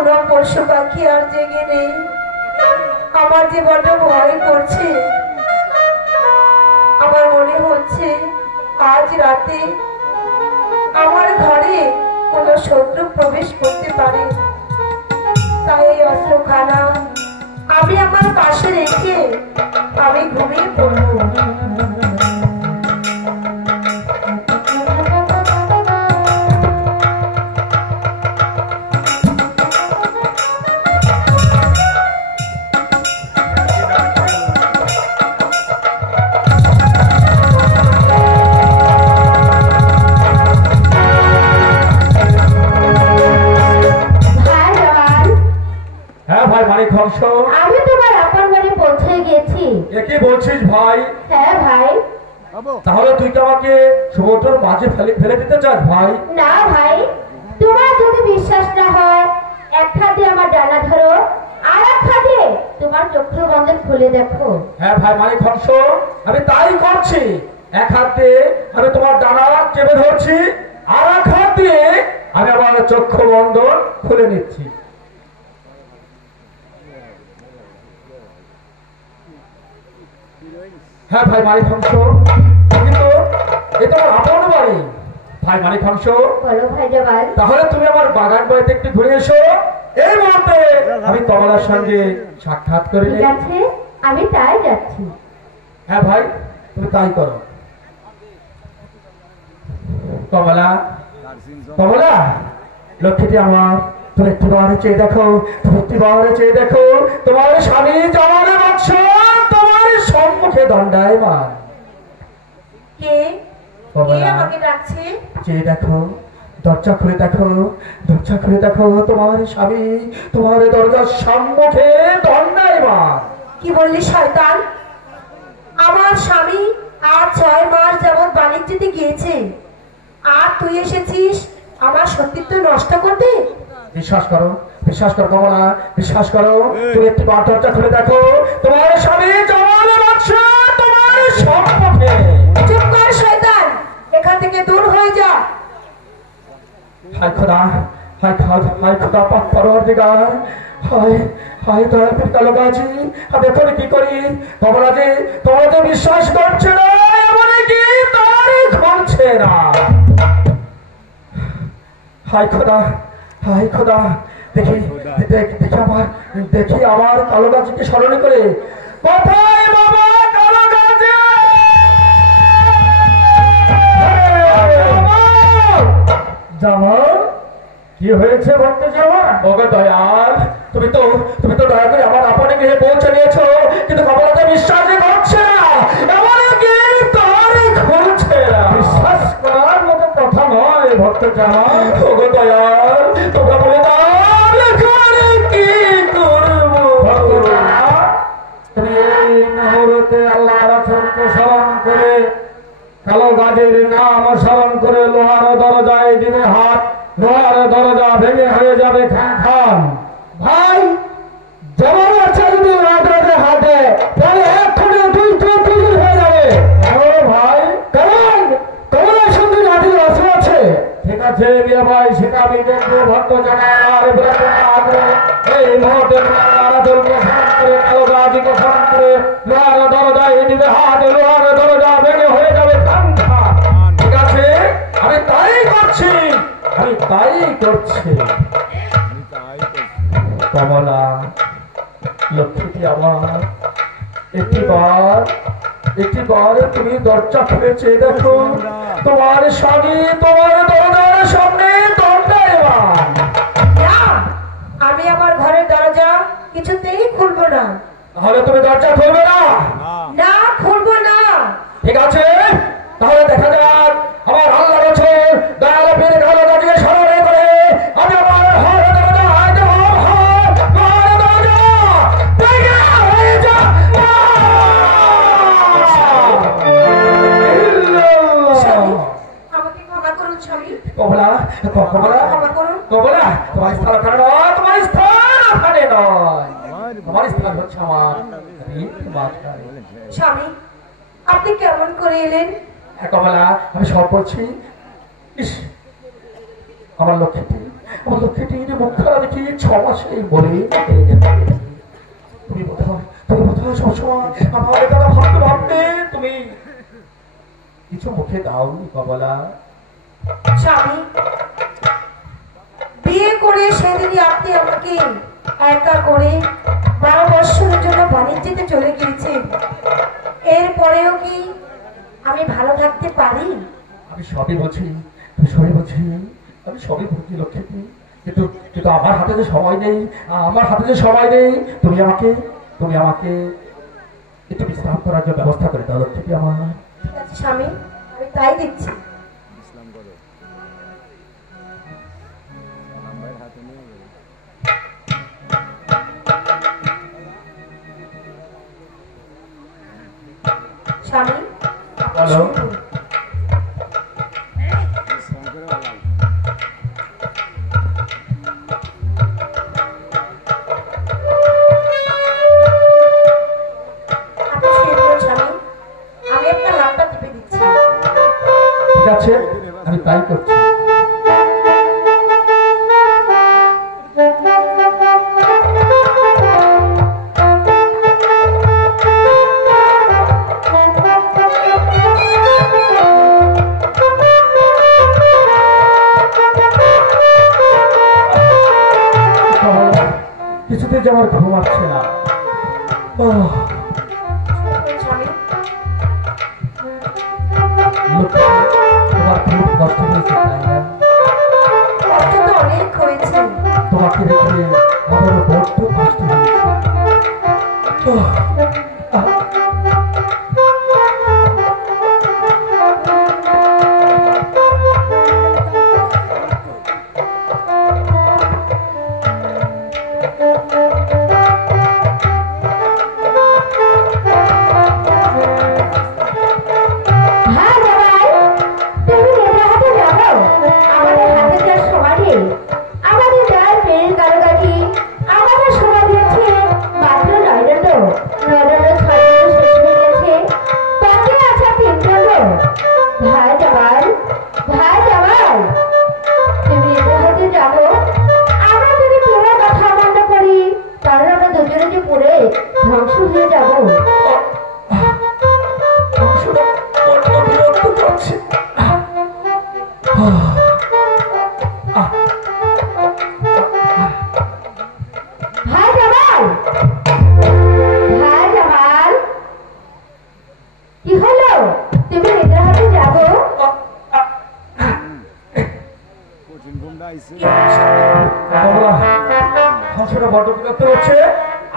কোনো পশু পাখি আর জেগে নেই। আমার যে বড্ড ভয় করছে। আমার মনে হচ্ছে আজ রাতে আমার ঘরে কোনো শত্রু প্রবেশ করতে পারে। তাই এই অস্ত্রখানা আমি আমার পাশে রেখে আমি ঘুমিয়ে পড়ব। আমি তোমার আপন বাড়ি পৌঁছে গেছি। কি বলছিস ভাই? হ্যাঁ ভাই। তাহলে তুই কি আমাকে সমুদ্রের মাঝে ফেলে দিতে চাস ভাই? না ভাই, তোমার যদি বিশ্বাস না হয় এক হাতে আমার ডানা ধরো আর এক হাতে তোমার চক্ষু বন্ধন খুলে দেখো। হ্যাঁ ভাই মানিক হংস, আমি তাই করছি। এক হাতে আমি তোমার ডানা চেপে ধরছি, আর এক হাত দিয়ে আমি আমার চক্ষু বন্ধন খুলে নিচ্ছি। হ্যাঁ ভাই মানিক হংস, কিন্তু এ তোমার আপন বাড়ি। ভাই মানিক হংস, বলো ভাই জবাল। তাহলে তুমি আমার বাগান বাড়িতে একটু ঘুরে এসো। এই মুহূর্তে আমি কমলার সঙ্গে সাক্ষাৎ করে ঠিক আছে, আমি তাই যাচ্ছি। হ্যাঁ ভাই, তুমি তাই করো। কমলা, কমলা, লক্ষ্মীটি আমার, তুমি একটু বারে চেয়ে দেখো, তুমি একটু বারে চেয়ে দেখো, তোমার স্বামী জমানে বাক্স তোমার সম্মুখে দণ্ডায়মান। কে আমাকে ডাকছে? চেয়ে দেখো, দরজা খুলে দেখো, দরজা খুলে দেখো, তোমার স্বামী তোমার দরজার সম্মুখে দণ্ডায়মান। কি বললি শয়তান? আমার স্বামী আর 6 মাস যাবৎ বাণিজ্যতে গিয়েছে, আর তুই এসেছিস আমার সতীত্ব নষ্ট করতে? বিশ্বাস করো, বিশ্বাস করো কমলা, বিশ্বাস করো। তুমি একটি দরজা খুলে দেখো, তোমার স্বামী জমানে বাক্স তোমার সম্মুখে। চুপ কর শয়তান, এখান থেকে দূর হয়ে যা। হায় খোদা, হায় খোদা পাক পরওয়ারদিগার, হায় হায় দয়া করে কালো গাছি, আমি এখন কি করি? কমলাজি, তোমরা যে বিশ্বাস করছে না, এমন কি তার ঘটছে না। হায় খোদা, হায় খোদা, দেখি দেখি আমার কালো গাছিকে স্মরণ করে। কোথায় বাবা কালো গাছি? জামাল, কি হয়েছে ভক্ত জামা? ওগো দয়াল, তুমি তো দয়া করে আমার আপনে গৃহে পৌঁছে নিয়েছো, কিন্তু কমলাতে বিশ্বাসই করছে না, এমন কি তার ঘটছে না। বিশ্বাস করার মতো কথা নয় ভক্ত জামা। ওগো দয়াল, তোমরা বলে দাও কি করবো? তুমি এই মুহূর্তে আল্লাহ রাসূলকে স্মরণ করে, কালো গাজের নাম স্মরণ করে লোহার দরজায় দিবে হাত, লোহার দরজা ভেঙে হয়ে যাবে খান খান। ভাই, জবাব আছে যদি দরজা হাতে, তাহলে এক্ষুনি দুই হয়ে যাবে। ভাই, কারণ কমলার সঙ্গে নাতির অস্ত্র আছে। ঠিক আছে বিয়া ভাই, সেটা আমি দেখবো। ভক্ত জানার এই মুহূর্তে আরাধনকে স্মরণ করে, কালো গাজীকে স্মরণ করে লোহার দরজায় দিবে হাত, লোহার দরজা ভেঙে হয়ে যাবে খান খান। ঠিক আছে, আমি তাই করছি, আমি তাই করছি। কমলা, লক্ষ্মীটি আমার, একটিবার তুমি দরজা খুলে চেয়ে দেখো, তোমার স্বামী তোমার দরজার সামনে দণ্ডায়মান। না, আমি আমার ঘরের দরজা কিছুতেই খুলবো না। তাহলে তুমি দরজা খুলবে না? না, খুলবো না। ঠিক আছে, তাহলে দেখা যাক আমার আল্লাহ রাসূল দয়াল পীর কালো গাজীকে স্মরণ করে আমি আমার ঘর দরজা হাতে ঘর দরজা ভেঙে হয়ে যা। আমাকে ক্ষমা করুন স্বামী। কমলা, কমলা, ক্ষমা করুন। কমলা, তোমার স্থান ওখানে নয়, তোমার স্থান ওখানে নয়, তোমার স্থান হচ্ছে আমার মাথায়। স্বামী, আপনি কেমন করে এলেন? কমলা, আমি সব বলছি। ইস, আমার লক্ষ্মীটি, আমার লক্ষ্মীটি মুখ খারাপ দেখি 6 মাসেই বলে তুমি বোধহয় সবসময় আমার কথা ভাবতে ভাবতে তুমি কিছু মুখে দাওনি কমলা। স্বামী, বিয়ে করে সেদিনই আপনি আমাকে একা করে 12 বছরের জন্য বাণিজ্যতে চলে গিয়েছেন। এরপরেও কি আমি ভালো থাকতে পারি? আমি সবই বলছি, আমি সবই বলছি লক্ষ্মী, কিন্তু আমার হাতে যে সময় নেই, তুমি আমাকে একটু বিশ্রাম করার জন্য ব্যবস্থা করে দাও লক্ষ্মী আমার। ঠিক আছে স্বামী, আমি তাই দিচ্ছি। স্বামী, হ্যালো, আমি একটা হাতটা টিপে দিচ্ছি। ঠিক আছে, আমি তাই করছি। কিছুতেই যে আমার ঘুম আসছে না। তোমার খুব কষ্ট হয়েছে তাই না? কষ্ট তো অনেক হয়েছে। তোমাকে রেখে আমারও বড্ড কষ্ট হয়েছে।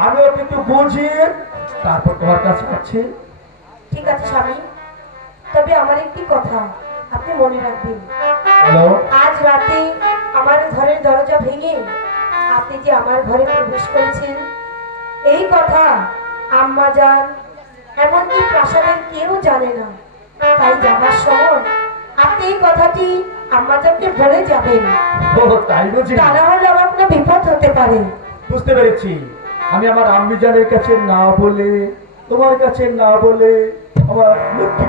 আমিও কিন্তু বুঝি, তারপর তোমার কাছে আছি। ঠিক আছে স্বামী, তবে আমার একটি কথা আপনি মনে রাখবেন। আজ রাতে আমার ঘরের দরজা ভেঙে আপনি যে আমার ঘরে প্রবেশ করেছেন, এই কথা আম্মা জান এমনকি প্রাসাদের কেউ জানে না। তাই যাবার সময় আপনি এই কথাটি আম্মা জানকে বলে যাবেন। তাই বুঝি? তা না হলে আমার কোনো বিপদ হতে পারে। বুঝতে পেরেছি। আমি আমার আম্মি জানের কাছে না বলে, তোমার কাছে না বলে, আমার লক্ষ্মী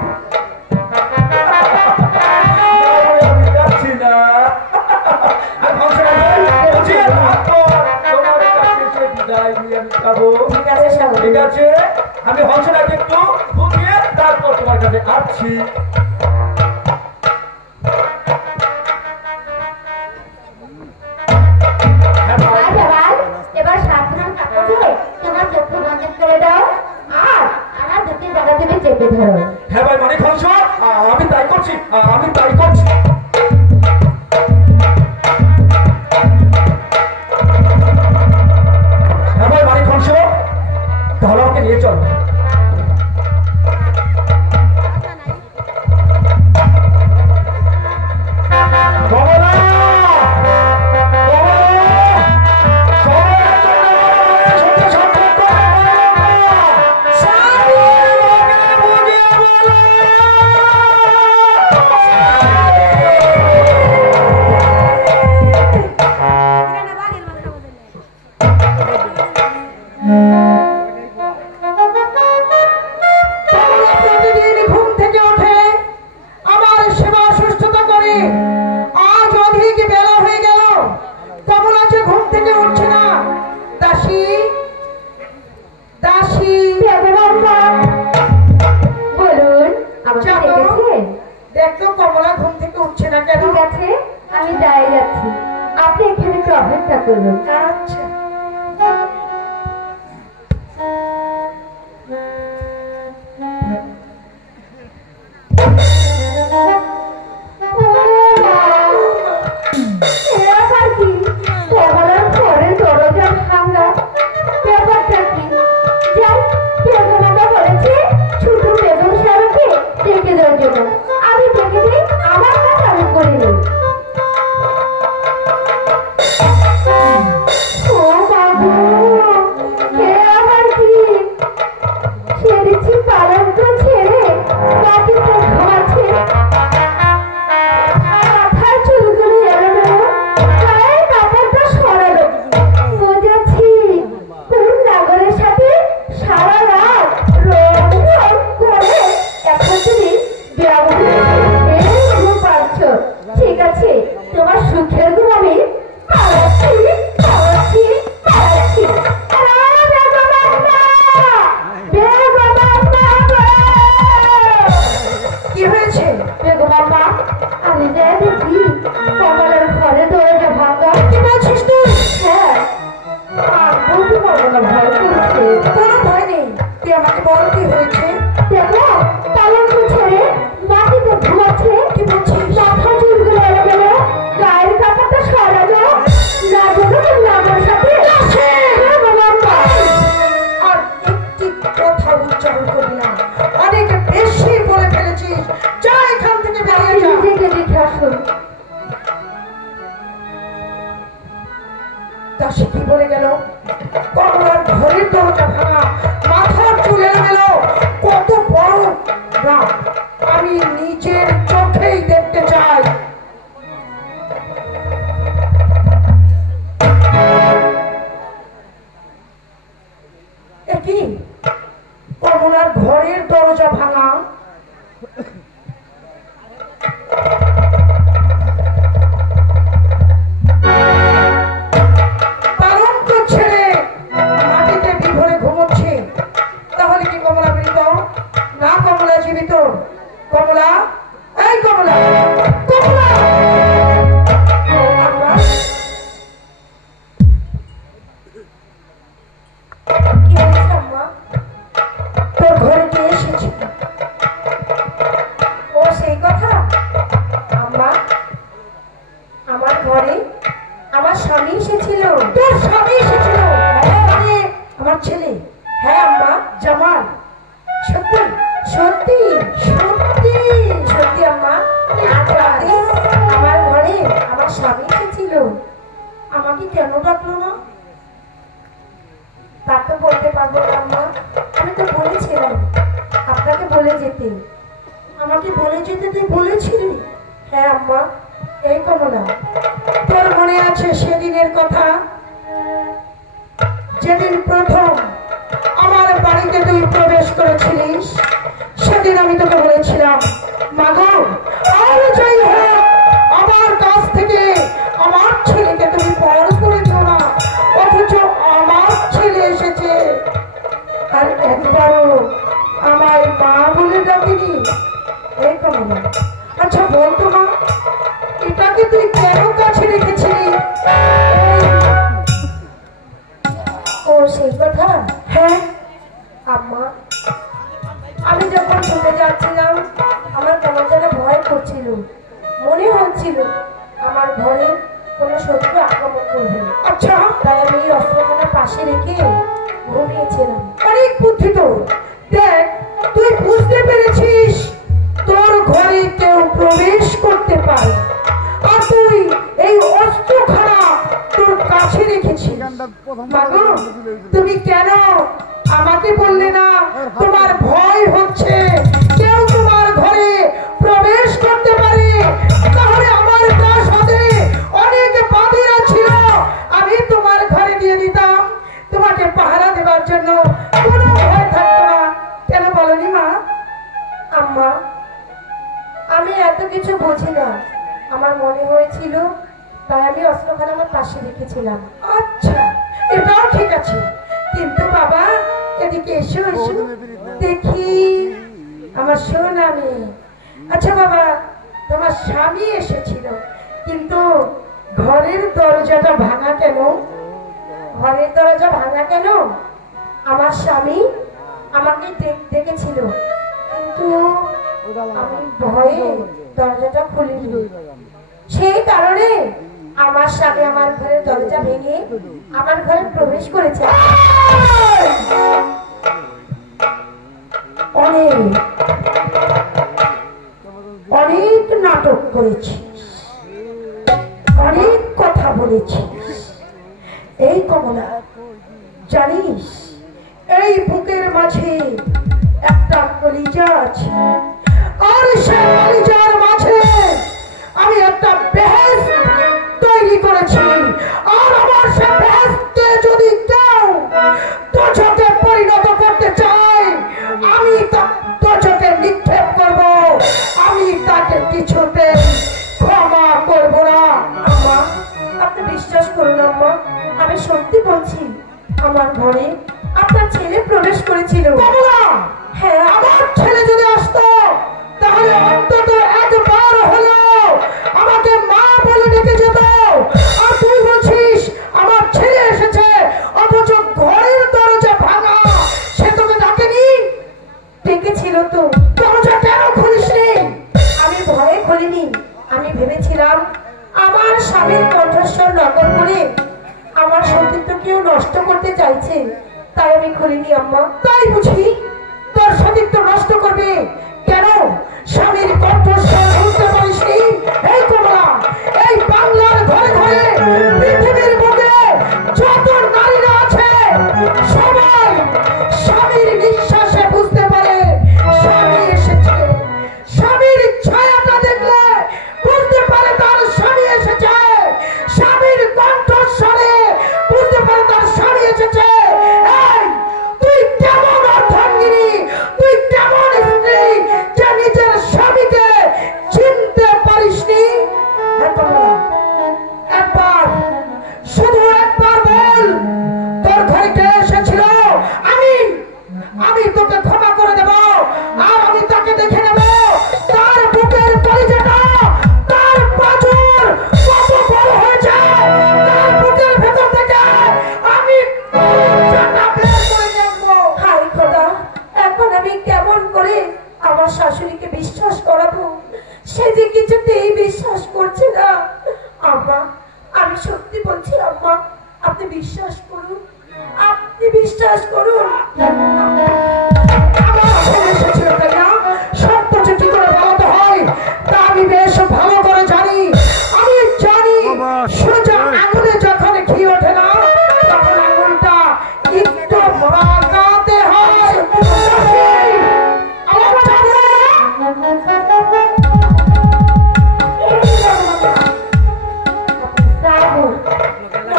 আমি যাচ্ছি না। ঠিক আছে, আমি হংসটাকে একটু বুঝিয়ে তারপর তোমার কাছে আসছি। এবার সাবধান থাকবে, তোমার চক্ষু বন্ধ করে দাও আর আমার দুটি জায়গা থেকে চেপে ধরো। হ্যাঁ ভাই, মানে হংস, আমি তাই করছি। হ্যাঁ ভাই, মানে হংস, তাহলে আমাকে নিয়ে চল। অপেক্ষা করুন। আচ্ছা। ব্যাপার কি? কমলার ঘরের দরজা ভাঙা, ব্যাপারটা কি? যাই, বেগম বাবা বলেছে ছোট বেগম সাহেবকে ডেকে দেওয়ার জন্য। আমি ডেকে দিই, আমার কাজ আমি করে নিই। ও বাবু, কে আবার কি? ছেড়েছি পালঙ্ক ছেড়ে মাটিতে ঘুমাচ্ছে। মাথার চুলগুলো এলোমেলো, গায়ের কাপড়টা সরালো। বুঝেছি, কোন নাগরের সাথে সারা রাত রং ঢং করে এখন তুমি ঘুম পাচ্ছ। ঠিক আছে, তোমার সুখের ঘুম আমি পালাচ্ছি, পালাচ্ছি, পালাচ্ছি। কি হয়েছে? বেগম আম্মা, আমি যাই দেখি কমলার ঘরে দরজা ভাঙা। কি বলছিস তুই? হ্যাঁ, আর বলতে পারবো না, ভয় করছে। কোনো ভয় নেই, তুই আমাকে বল কি হয়েছে। দেখো, পালঙ্ক ছেড়ে মাটিতে ঘুমাচ্ছে। কি বলছিস? মাথার চুলগুলো এলোমেলো, গায়ের কাপড়টা সরানো, নাগরের সাথে বেগম আম্মা। আর একটি কথা উচ্চারণ করবি না, অনেক বেশি বলে ফেলেছিস। যা এখান থেকে বেরিয়ে যা। নিজেকে দেখে আসুন। দাসী কি বলে গেল? কমলার ঘরের দরজা ভাঙা, মাথার চুল এলোমেলো, কত বড় না আমি নিজের চোখেই দেখতে চাই। এ কি? কমলার ঘরের দরজা ভাঙা, পালঙ্ক ছেড়ে মাটিতে বিভোরে ঘুমোচ্ছে। তাহলে কি কমলা মৃত? না, কমলা জীবিত। কমলা, এই কমলা, কমলা! আম্মা, কি হয়েছে আম্মা? তোর ঘরে কে এসেছে? ও সেই কথা। আম্মা, আমার ঘরে আমার স্বামী এসেছিল। তোর স্বামী এসেছিল? মানে আমার ছেলে? হ্যাঁ আম্মা, জামাল। সত্যি সত্যি সত্যি সত্যি আম্মা, আজ রাতে আমার ঘরে আমার স্বামী এসেছিল। আমাকে কেন ডাকলো না? তা তো বলতে পারবো না আম্মা, আমি তো বলেছিলাম আপনাকে বলে যেতে। আমাকে বলে যেতে তুই বলেছিলি? হ্যাঁ আম্মা। এই কমলা, তোর মনে আছে সেদিনের কথা? যেদিন প্রথম আমার বাড়িতে তুই প্রবেশ করেছিলিস, সেদিন আমি তোকে বলেছিলাম, মাগো আর যাই হোক আমার কাছ থেকে আমার ছেলেকে তুমি পর করে দিও না। অথচ আমার ছেলে এসেছে, আর একবারও আমায় মা বলে ডাকিনি। এই কমলা, আচ্ছা বলতো মা, এটাকে তুই কেন কাছে রেখেছিলি? ও সেই কথা। হ্যাঁ আম্মা, আমি যখন চলে যাচ্ছিলাম আমার কেমন যেন ভয় করছিল। মনে হচ্ছিল আমার ঘরে কোনো শত্রু আক্রমণ করবে। আচ্ছা, তাই আমি এই অস্ত্রখানা পাশে রেখে ঘুমিয়েছিলাম। অনেক বুদ্ধি তোর। দেখ, তুই বুঝতে পেরেছিস তোর ঘরে কেউ প্রবেশ করতে পারে, আর তুই এই অস্ত্রখানা তোর কাছে রেখেছিস। মাগো, তুমি কেন আমাকে বললে না তোমার ভয় হচ্ছে কেউ তোমার ঘরে প্রবেশ করতে পারে? তাহলে আমার প্রাসাদে অনেক বাঁধেরা ছিল, আমি তোমার ঘরে দিয়ে দিতাম তোমাকে পাহারা দেবার জন্য, কোনো ভয় থাকতো না। কেন বলনি মা? আম্মা, আমি এত কিছু বুঝি না, আমার মনে হয়েছিল তাই আমি অস্ত্রখানা আমার পাশে রেখেছিলাম। আচ্ছা, এটাও ঠিক আছে, কিন্তু বাবা এদিকে এসো, এসো দেখি আমার সোনা মেয়ে। আচ্ছা বাবা, তোমার স্বামী এসেছিল, কিন্তু ঘরের দরজাটা ভাঙা কেন? ঘরের দরজা ভাঙা কেন? আমার স্বামী আমাকে ডেকেছিল, কিন্তু আমি ভয়ে দরজাটা খুলিনি। সেই কারণে আমার স্বামী আমার ঘরের দরজা ভেঙে আমার ঘরে প্রবেশ করেছে। অনেক অনেক নাটক করেছিস, অনেক কথা বলেছিস। এই কমলা, জানিস এই বুকের মাঝে একটা কলিজা আছে, আর সেই কলিজার মাঝে আমি একটা বেহেশত তৈরি করেছি। আর আমার সে বেহেশতে যদি কেউ দোজখে পরিণত করতে চায়, আমি তা দোজখে নিক্ষেপ করব। আমি তাকে কিছুতে ক্ষমা করব না। আম্মা, আপনি বিশ্বাস করুন আম্মা, আমি সত্যি বলছি, আমার ঘরে আপনার ছেলে প্রবেশ করেছিল। কমলা, হ্যাঁ, আমার ছেলে যদি আসতো তাহলে অন্তত একবার হলো আমাকে মা বলে ডেকে যেত। আর তুই বলছিস আমার ছেলে এসেছে, অথচ ঘরের দরজা ভাঙা, সে তোকে ডাকেনি? ডেকেছিল তো, দরজা কেন খুলিসনি? আমি ভয়ে খুলিনি। আমি ভেবেছিলাম আমার স্বামীর কণ্ঠস্বর নকল করে আমার সতীত্ব কেউ নষ্ট করতে চাইছে, তাই আমি খুলিনি আম্মা। তাই বুঝি তোর সতীত্ব নষ্ট করবে? কেন স্বামীর কণ্ঠস্বর শুনতে পারিসনি? এই কমলা, এই বাংলার ঘরে ঘরে পৃথিবীর বুকে যত নারীরা আছে সবাই স্বামীর নিঃশ্বাসে বুঝতে পারে স্বামী এসেছে। স্বামীর ছায়াটা দেখলে বুঝতে পারে তার স্বামী এসেছে। স্বামীর কণ্ঠস্বরে বুঝতে পারে তার স্বামী এসেছে। এই, তুই কেমন অর্ধাঙ্গিনী, তুই কেমন স্ত্রী যে নিজের স্বামীকে চিনতে পারিসনি? একবার, শুধু একবার বল, তোর ঘরে কে এসেছিল? আমি তোকে ক্ষমা করে দেব। আর আমি তাকে দেখে নেব, তার বুকের কলিজাটা, তার পাঁজর কত বড় হয়েছে। তার বুকের ভেতর থেকে আমি কলিজাটা বের করে নিয়ে আসবো। হাই খোদা, এখন আমি কেমন করে আমার শাশুড়িকে বিশ্বাস করাবো? সে যে কিছুতেই বিশ্বাস করছে না। আম্মা, আমি সত্যি বলছি আম্মা, আপনি বিশ্বাস করুন, আপনি বিশ্বাস করুন। আমার ছেলে এসেছিল, তাই না? সত্য যে কি করে বলতে হয় তা আমি বেশ ভালো করে জানি। আমি জানি সোজা আঙুলে যখন ঘি ওঠে না, তখন আঙুলটা একটু লাগাতে হয়। আমার জানো?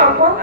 আম্মা,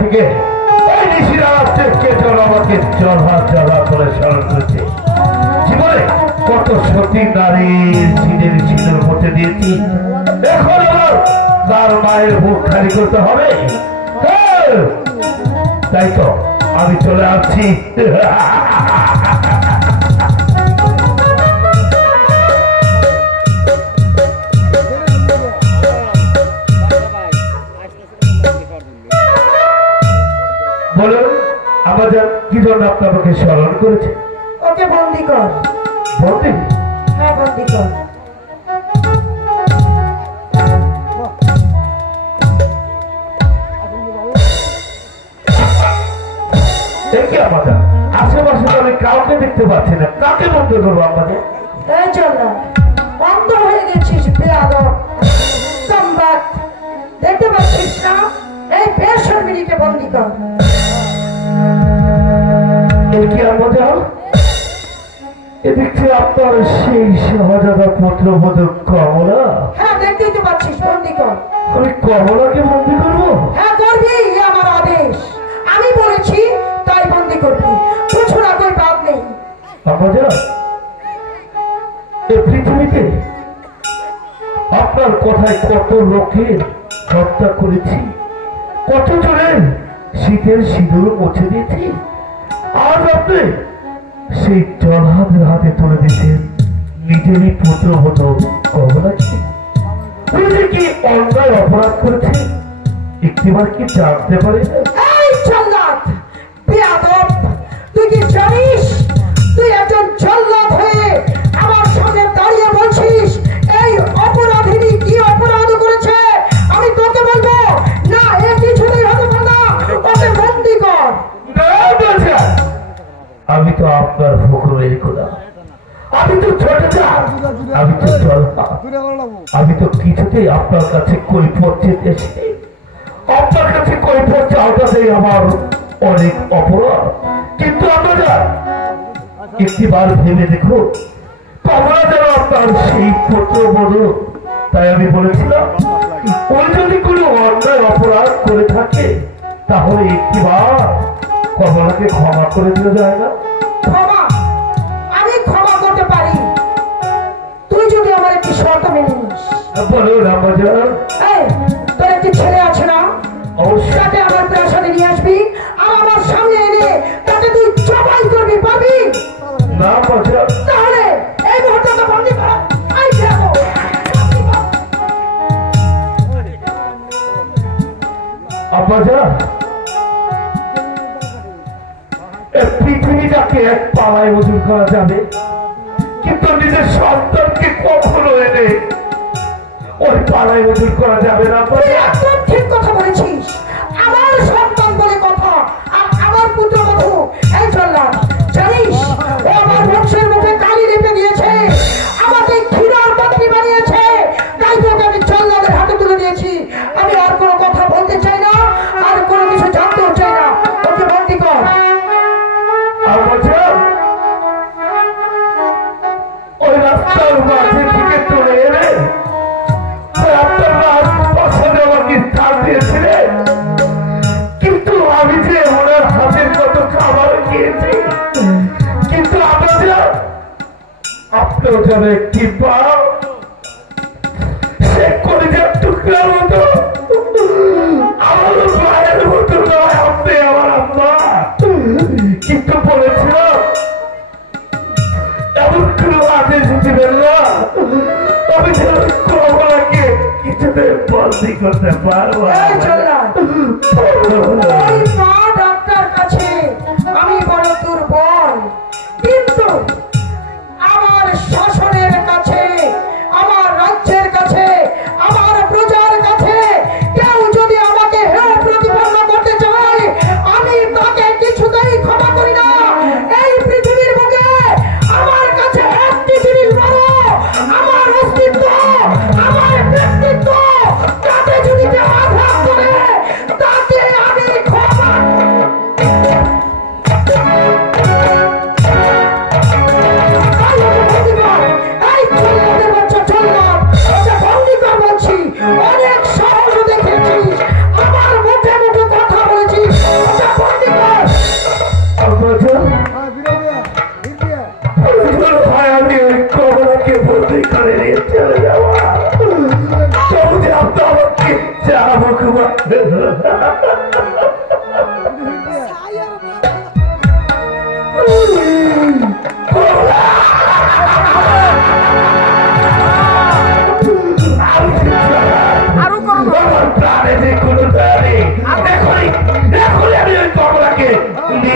থেকে ওই ঋষিরা কে জন আমাকে জলহা করে স্মরণ করেছে। জীবনে কত সতী নারীর ছিনের ছিনের মধ্যে দিয়েছি, এখন আমার তার মায়ের বুক খালি করতে হবে। তাই তো আমি চলে আসছি। বলুন আমাদের কি জন্য আপনাকে স্মরণ করেছে? ওকে বন্দি কর। বন্দি? হ্যাঁ বন্দি কর। দেখি আমাদের আশেপাশে তো আমি কাউকে দেখতে পাচ্ছি না, কাকে বন্ধ করবো আমাদের? এই চল না, বন্ধ হয়ে গেছিস বেয়াদব সম্বাদ। দেখতে পাচ্ছিস না এই বেশরমিকে বন্দি কর। কি আমাদের এদিকে আপনার সেই সহজাদা পুত্রবধূ কমলা? হ্যাঁ দেখতেই তো পাচ্ছিস, বন্দি কর। আমি কমলাকে বন্দি করবো? হ্যাঁ করবি, আমার আদেশ, আমি বলেছি তাই বন্দি করবি, পুছুরা কই বাদ নেই। আমাদের এই পৃথিবীতে আপনার কথায় কত লোকের হত্যা করেছি, কত জনের শীতের সিঁদুর মুছে দিয়েছি, আজ আপনি সেই জলহাতের হাতে তুলে দিয়েছেন নিজেরই পুত্রবধূ কমলাকে। বুঝে কি অন্যায় অপরাধ করেছে একটিবার কি জানতে পারি না? এই জল্লাদ বেয়াদব, তুই কি জানিস তুই একজন জল্লাদ হয়ে আমার সামনে দাঁড়িয়ে বলছিস এই অপরাধীনি কি অপরাধ করেছে? আমি তোকে বলবো না, এ কিছুতেই হতে পারে না, ওকে বন্দি কর। আমি তো আপনার হুকুমের গোলাম, আমি তো ছোট চাঁদ, আমি তো জলহা, আমি তো কিছুতেই আপনার কাছে কৈফিয়ত চেতে এসেছি। আপনার কাছে কৈফিয়ত চাওয়াটাই আমার অনেক অপরাধ। কিন্তু আপনারা একটিবার ভেবে দেখুন, কমলা যেন আপনার সেই পুত্রবধূ। তাই আমি বলেছিলাম ওই যদি কোনো অন্যায় অপরাধ করে থাকে তাহলে একটিবার কমলাকে ক্ষমা করে দেওয়া যায় না? ক্ষমা আমি ক্ষমা করতে পারি, তুই যদি আমার একটি শর্ত মেনে নিস। বলুন আমাদের। এই তোর একটি ছেলে আছে না, অবশ্যই। তাকে আমার প্রাসাদে নিয়ে আসবি আর আমার সামনে এনে তাকে তুই জবাই করবি, পারবি? না বাজার। তাহলে এই মুহূর্তে তো বন্দি কর। আই যাবো আব্বাজা, পৃথিবীটাকে এক পালায় মজুর করা যাবে, কিন্তু নিজের সন্তানকে কখনো এনে ওই পালায় মজুর করা যাবে না। তুই একদম ঠিক কথা বলেছিস, আমার সন্তান বলে কথা আর আমার পুত্রবধূ। এই জল্লাদ জানিস ও আমার বংশের মুখে কালি লেপে দিয়েছে, আমাকে ক্ষীরার পাত্রী বানিয়েছে, তাই তোকে আমি জল্লাদের হাতে তুলে দিয়েছি। আমি আর কোনো কথা বলতে চাই না, আর কোনো কিছু জানতেও চাই না, ওকে বন্দি কর। আব্বাজা, ওই রাস্তার মাঝে থেকে তুলে এনে আপনার রাজপ্রাসাদে আমাকে স্থান দিয়েছিলেন, কিন্তু আমি যে ওনার হাতের কত খাবার খেয়েছি, কিন্তু আব্বাজা আপনিও যেন একটি পাও সে কলিজার টুকরার মতো আমার মায়ের মতো নয়, আপনি আমার আম্মা। কিন্তু বলেছিলাম এমন কোনো আদেশ দিবেন না আমি যেন কমলাকে কিছুতে বন্দি করতে পারবো। এই জল্লাদ, ওই মা ডাক্তার কাছে আমি বড় দুর্বল, কিন্তু আমার শাসনের কাছে, আমার রাজ্যের কাছে, আমার প্রজার কাছে কেউ যদি আমাকে হেয় প্রতিপন্ন করতে চায় আমি তাকে কিছুতেই ক্ষমা করি না। এই পৃথিবীর বুকে আমার কাছে একটি জিনিস বড়, আমার অস্তিত্ব, আমার ব্যক্তিত্ব, তাতে যদি কেউ আঘাত করে তাকে আমি ক্ষমা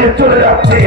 নিয়ে চলে যাচ্ছে।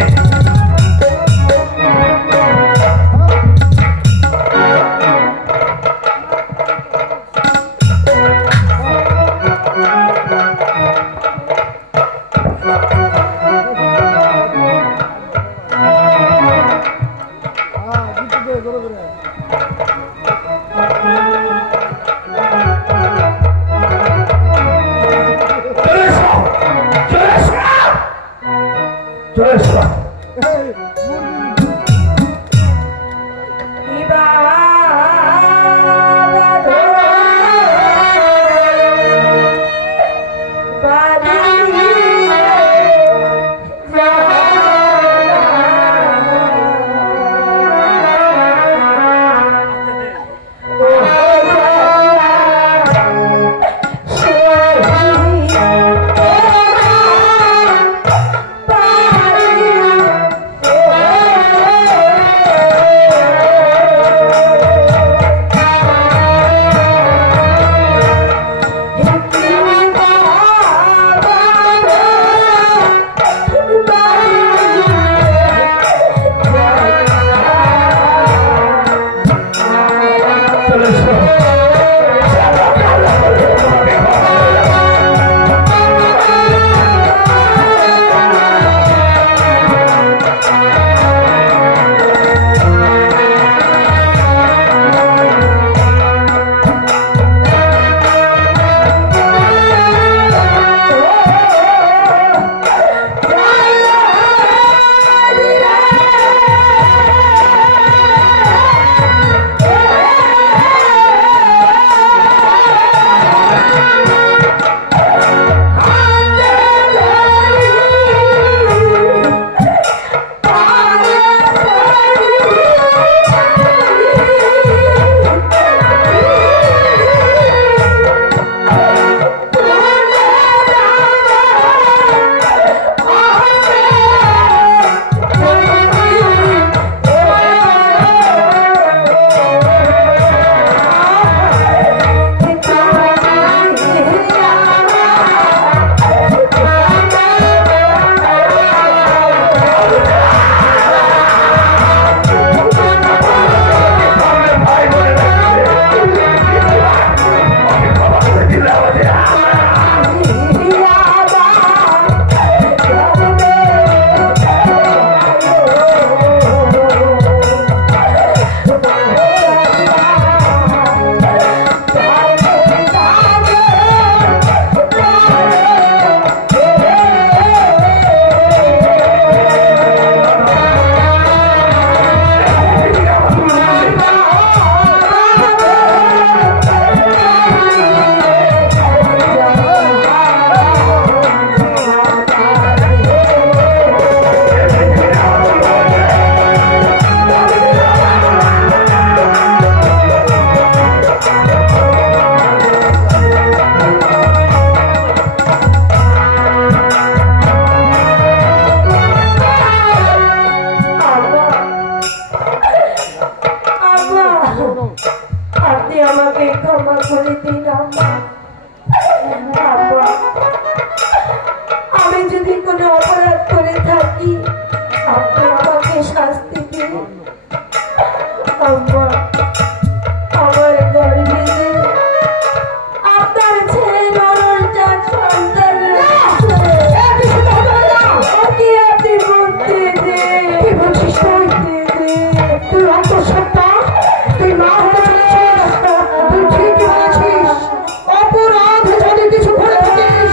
অপরাধ যদি কিছু করে থাকিস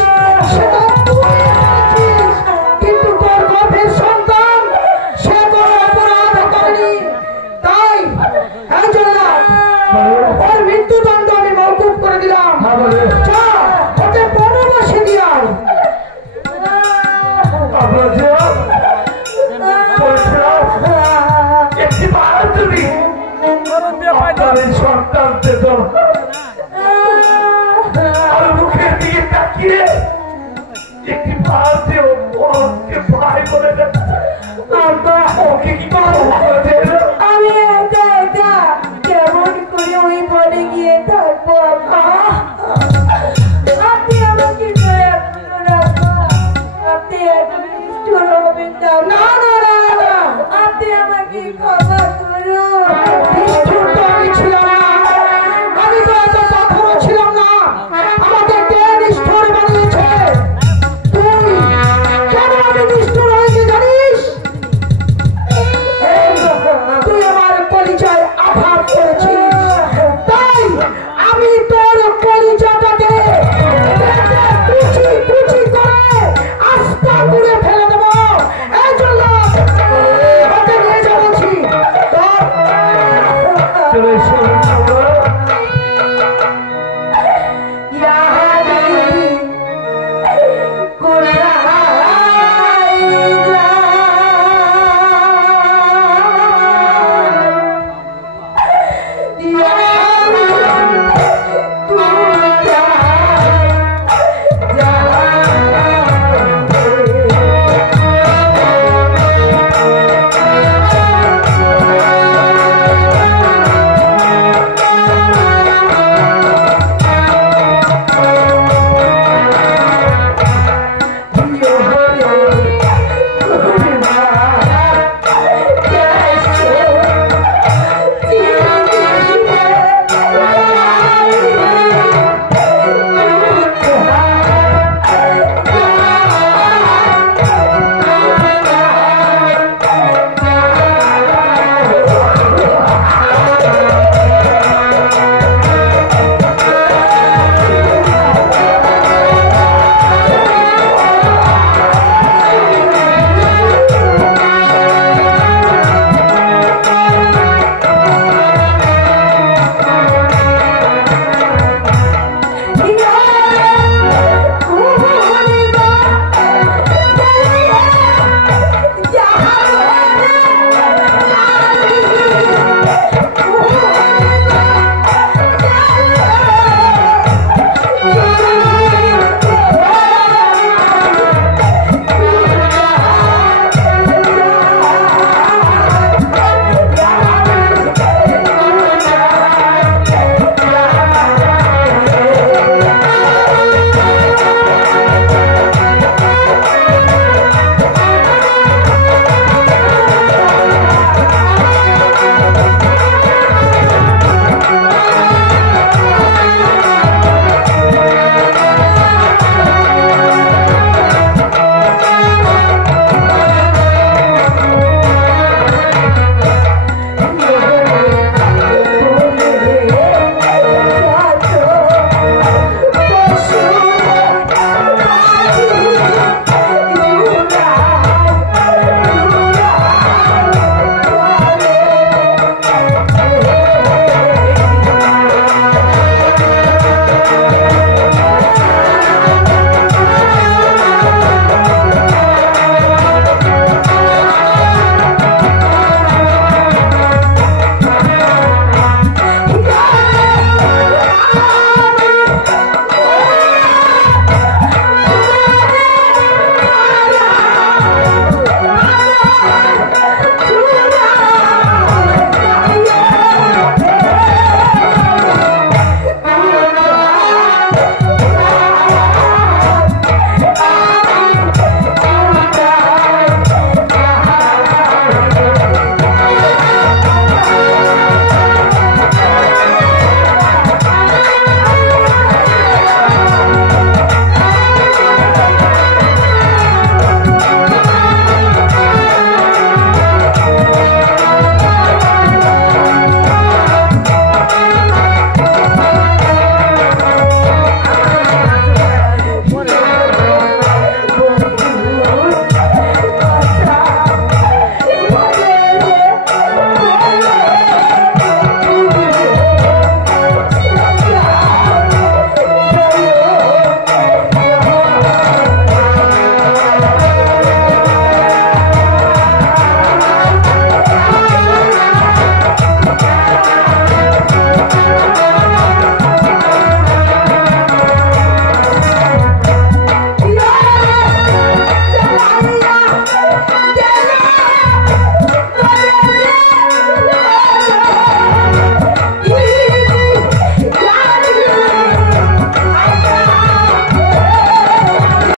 সেটা তুই করেছিস। চোর হবেন না। না না না না আপনি আমাকে ক্ষমা করুন।